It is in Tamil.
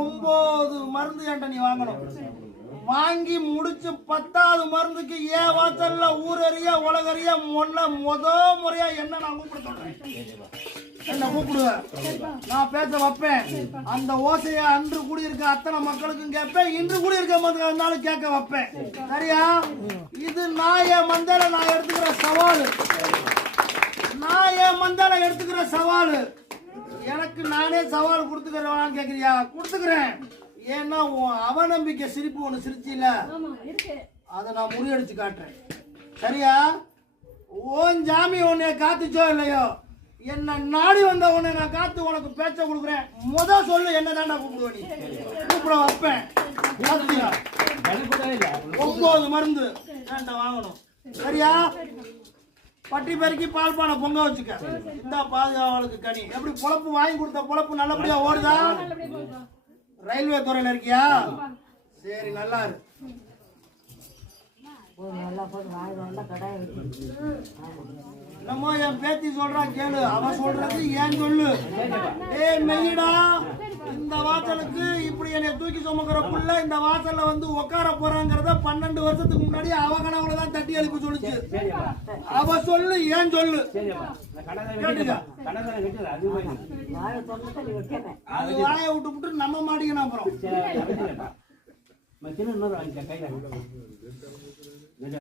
ஒன்பது மருந்து என்கிட்ட நீ வாங்கணும்? வாங்கி முடிச்சு பத்தாவது மருந்துக்கு ஏன் வாசல்ல ஊரறிய உலகறிய முன்ன முத முறையா என்ன நான் கூப்பிட சொல்றேன்? என்ன கூப்பிடுவேன் நான் பேச வைப்பேன். அந்த ஓசையை அன்று கூடியிருக்க அத்தனை மக்களுக்கும் கேட்பேன். இன்று கூடியிருக்க இருந்தாலும் கேட்க வைப்பேன். சரியா? இது நான் மந்தல நான் எடுத்துக்கிற சவால். நான் மந்தல மந்தான எடுத்துக்கிற சவால். எனக்கு நானே சவால் கொடுத்துக்கிறேன் கேக்குறியா? கொடுத்துக்கிறேன். ஏன்னா உன் அவநம்பிக்கை சிரிப்பு ஒன்று சிரிச்சில. ஆமா இருக்கு. அதை நான் முறியடிச்சு காட்டுறேன். சரியா? ஓன் ஜாமி உன்னை காத்துச்சோ இல்லையோ? என்ன நாடி வந்த உன்னை நான் காத்து உனக்கு பேச்ச கொடுக்குறேன். முத சொல்லு என்ன தாண்டா கூப்பிடுவேன் நீ. கூப்பிட வைப்பேன்? ஒன்பது மருந்து வாங்கணும். சரியா? பட்டி பெருக்கி பால் பானை பொங்க வச்சுக்க. இந்த பாதுகாவலுக்கு கனி. எப்படி பொழப்பு வாங்கி கொடுத்த பொழப்பு நல்லபடியா ஓடுதா? ரயில்வே துறையில இருக்கியா? சரி நல்லா இருக்கு என்னமோ என் பேத்தி சொல்றா கேளு. அவன் சொல்றது ஏன் சொல்லு? ஏய் மெய்யடா இந்த வாசலுக்கு இப்படி என்னை தூக்கி சுமக்கிற புள்ள இந்த வாசல்ல வந்து உட்கார போறாங்கிறத பன்னெண்டு வருஷத்துக்கு முன்னாடி அவ கனவுல தான் தட்டி எழுப்பி சொல்லுச்சு. அவ சொல்லு ஏன் சொல்லு? அது வாயை விட்டு விட்டு நம்ம மாட்டிக்கணும் அப்புறம்